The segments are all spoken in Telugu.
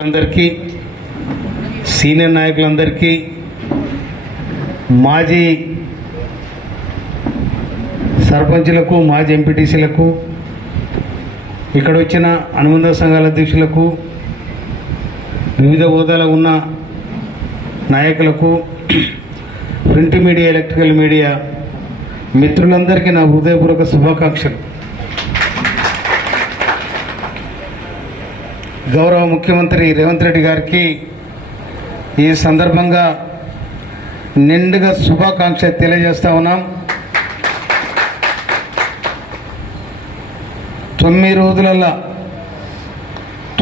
అందరికీ సీనియర్ నాయకులందరికీ మాజీ సర్పంచులకు మాజీ ఎంపీటీసీలకు ఇక్కడ వచ్చిన అనుబంధ సంఘాల అధ్యక్షులకు వివిధ హోదాలో ఉన్న నాయకులకు ప్రింట్ మీడియా ఎలక్ట్రికల్ మీడియా మిత్రులందరికీ నా హృదయపూర్వక శుభాకాంక్షలు. గౌరవ ముఖ్యమంత్రి రేవంత్ రెడ్డి గారికి ఈ సందర్భంగా నిండుగా శుభాకాంక్ష తెలియజేస్తా ఉన్నాం. 9 రోజులలో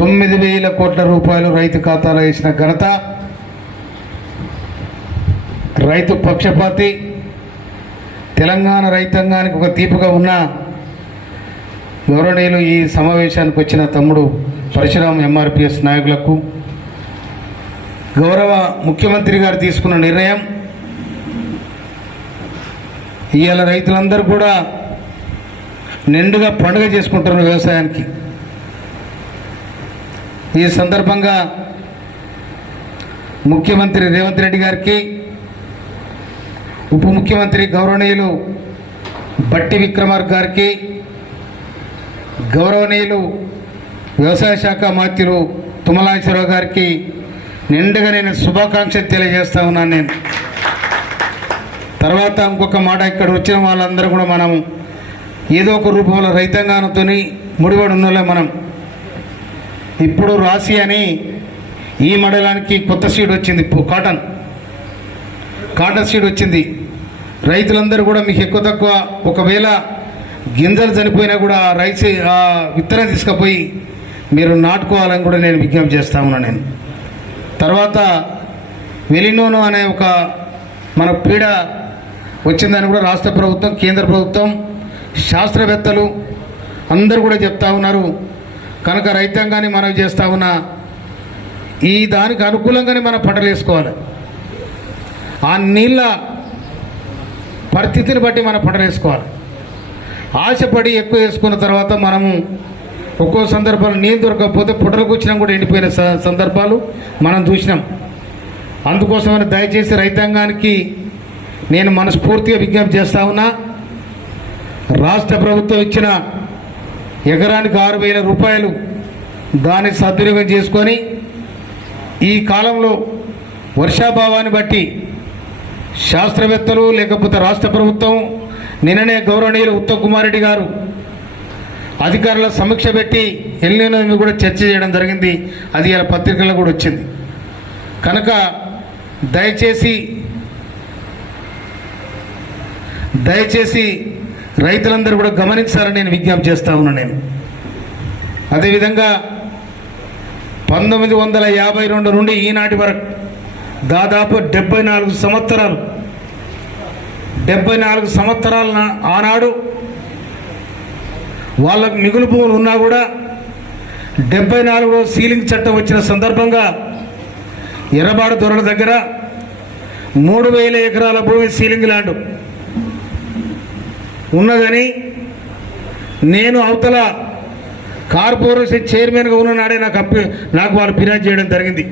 9,000 కోట్ల రూపాయలు రైతు ఖాతాలో వేసిన ఘనత రైతు పక్షపాతి తెలంగాణ రైతాంగానికి ఒక తీపుగా ఉన్న గౌరవనీయులు ఈ సమావేశానికి వచ్చిన తమ్ముడు పరశురాం ఎంఆర్పిఎస్ నాయకులకు, గౌరవ ముఖ్యమంత్రి గారు తీసుకున్న నిర్ణయం ఇవాళ రైతులందరూ కూడా నిండుగా పండుగ చేసుకుంటున్నారు వ్యవసాయానికి. ఈ సందర్భంగా ముఖ్యమంత్రి రేవంత్ రెడ్డి గారికి, ఉప ముఖ్యమంత్రి గౌరవనీయులు బట్టి విక్రమార్క గారికి, గౌరవనీయులు వ్యవసాయ శాఖ మంత్రులు తుమ్మలాంశ్వరరావు గారికి నిండుగా నేను శుభాకాంక్షలు తెలియజేస్తా ఉన్నాను. నేను తర్వాత ఇంకొక మాట, ఇక్కడ వచ్చిన వాళ్ళందరూ కూడా మనం ఏదో ఒక రూపంలో రైతాంగంతో ముడిపడి ఉన్నోళ్ళే. మనం ఇప్పుడు రాసి అని ఈ మండలానికి కొత్త సీడ్ వచ్చింది, కాటన్ సీడ్ వచ్చింది. రైతులందరూ కూడా మీకు ఎక్కువ తక్కువ ఒకవేళ గింజలు చనిపోయినా కూడా ఆ విత్తనం తీసుకుపోయి మీరు నాటుకోవాలని కూడా నేను విజ్ఞప్తి చేస్తా ఉన్నాను. నేను తర్వాత వెలినోను అనే ఒక మన పీడ వచ్చిందని కూడా రాష్ట్ర ప్రభుత్వం, కేంద్ర ప్రభుత్వం, శాస్త్రవేత్తలు అందరూ కూడా చెప్తా ఉన్నారు. కనుక రైతాంగాన్ని మనం చేస్తా ఉన్నా ఈ దానికి అనుకూలంగానే మనం పంటలు వేసుకోవాలి. ఆ నీళ్ళ పరిస్థితిని బట్టి మనం పంటలు వేసుకోవాలి. ఆశపడి ఎక్కువ వేసుకున్న తర్వాత మనము ఒక్కో సందర్భాలు నీళ్ళు దొరకకపోతే పుట్టలకు వచ్చినా కూడా ఎండిపోయిన సందర్భాలు మనం చూసినాం. అందుకోసమని దయచేసి రైతాంగానికి నేను మనస్ఫూర్తిగా విజ్ఞప్తి చేస్తా ఉన్నా. రాష్ట్ర ప్రభుత్వం ఇచ్చిన ఎకరానికి 6,000 రూపాయలు దాన్ని సద్వినియోగం చేసుకొని ఈ కాలంలో వర్షాభావాన్ని బట్టి శాస్త్రవేత్తలు లేకపోతే రాష్ట్ర ప్రభుత్వం నిన్ననే గౌరవనీయులు ఉత్తమ్ కుమార్ రెడ్డి గారు అధికారుల సమీక్ష పెట్టి ఎల్నినో కూడా చర్చ చేయడం జరిగింది. అది ఇలా పత్రికల్లో కూడా వచ్చింది. కనుక దయచేసి రైతులందరూ కూడా గమనించాలని నేను విజ్ఞప్తి చేస్తా ఉన్నాను. నేను అదేవిధంగా 1952 నుండి ఈనాటి వరకు దాదాపు 74 సంవత్సరాల ఆనాడు వాళ్ళకు మిగులు భూములు ఉన్నా కూడా 74లో సీలింగ్ చట్టం వచ్చిన సందర్భంగా ఎర్రబాడు దొరల దగ్గర 3,000 ఎకరాల భూమి సీలింగ్ ల్యాండ్ ఉన్నదని నేను అవతల కార్పొరేషన్ చైర్మన్గా ఉన్ననాడే నాకు వాళ్ళు ఫిర్యాదు చేయడం జరిగింది.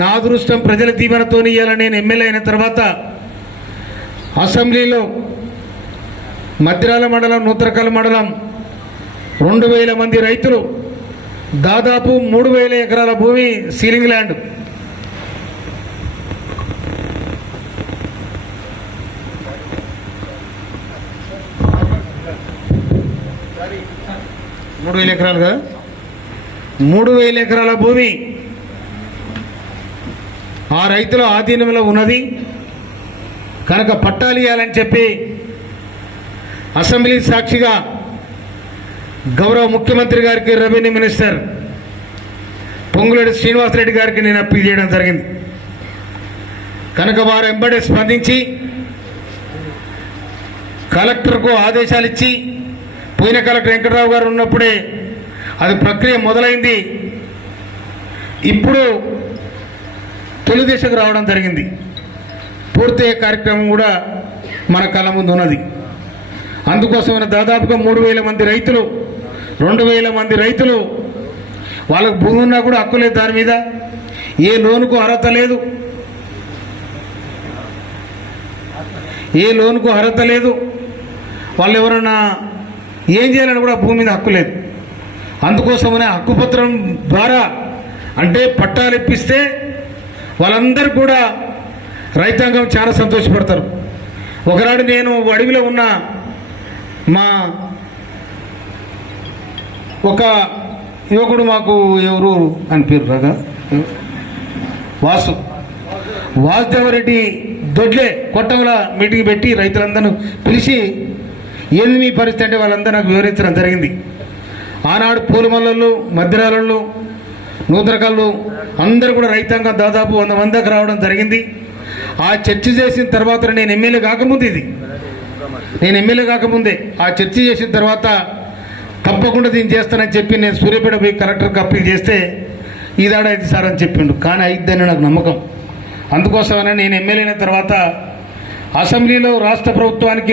నా అదృష్టం ప్రజల దీవెనతో ఇవాళ నేను ఎమ్మెల్యే అయిన తర్వాత అసెంబ్లీలో మద్దిరాల మండలం, నూతరకల్ మండలం 2,000 మంది రైతులు దాదాపు 3,000 ఎకరాల భూమి సీలింగ్ ల్యాండ్. ఎకరాలుగా 3,000 ఎకరాల భూమి ఆ రైతుల ఆధీనంలో ఉన్నది. కనుక పట్టాలు ఇవ్వాలని చెప్పి అసెంబ్లీ సాక్షిగా గౌరవ ముఖ్యమంత్రి గారికి, రెవెన్యూ మినిస్టర్ పొంగులేటి శ్రీనివాసరెడ్డి గారికి నేను అప్పీల్ చేయడం జరిగింది. కనుక వారు వెంబడే స్పందించి కలెక్టర్కు ఆదేశాలు ఇచ్చి, పోయిన కలెక్టర్ వెంకటరావు గారు ఉన్నప్పుడే అది ప్రక్రియ మొదలైంది. ఇప్పుడు తొలి దశకు రావడం జరిగింది. పూర్తయ్యే కార్యక్రమం కూడా మన కళ్ళ ముందు ఉన్నది. అందుకోసమైన దాదాపుగా 3,000 మంది రైతులు 2,000 మంది రైతులు వాళ్ళకు భూమి ఉన్నా కూడా హక్కు లేదు దాని మీద, ఏ లోనుకు అర్హత లేదు, ఏ లోనుకు అర్హత లేదు. వాళ్ళు ఎవరన్నా ఏం చేయాలని కూడా భూమి మీద హక్కు లేదు. అందుకోసమనే హక్కుపత్రం ద్వారా అంటే పట్టాలు ఇప్పిస్తే వాళ్ళందరూ కూడా రైతాంగం చాలా సంతోషపడతారు. ఒకనాడు నేను అడవిలో ఉన్న మా ఒక యువకుడు, మాకు ఎవరు అని పేరు రాగా వాసుదేవరెడ్డి దొడ్లే కొట్టంల మీటింగ్ పెట్టి రైతులందరూ పిలిచి ఏంది మీ పరిస్థితి అంటే వాళ్ళందరూ నాకు వివరించడం జరిగింది. ఆనాడు పూలమల్లలు, మధ్యరాళ్ళు, నూతనకాళ్ళు అందరూ కూడా రైతాంగం దాదాపు 100 మందికి రావడం జరిగింది. ఆ చర్చ చేసిన తర్వాత నేను ఎమ్మెల్యే కాకముందే ఆ చర్చ చేసిన తర్వాత తప్పకుండా దీన్ని చేస్తానని చెప్పి నేను సూర్యాపేట పోయి కలెక్టర్కి అప్పీల్ చేస్తే ఈదాడ అయింది సార్ అని చెప్పిండు. కానీ అయిద్దని నాకు నమ్మకం. అందుకోసమనే నేను ఎమ్మెల్యే అయిన తర్వాత అసెంబ్లీలో రాష్ట్ర ప్రభుత్వానికి